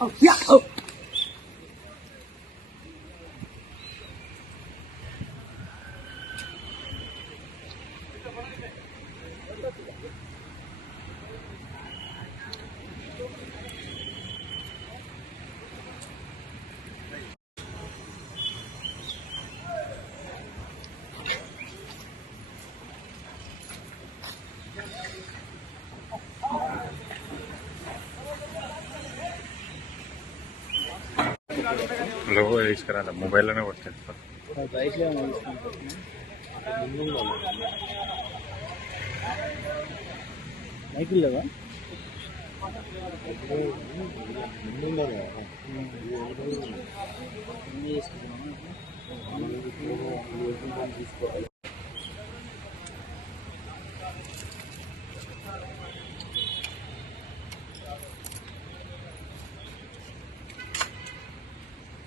Oh, yeah. Oh. Thank you. Logo తీసుకురాలి మొబైల్లోనే కొట్టేది లేవా తీసుకోవాలి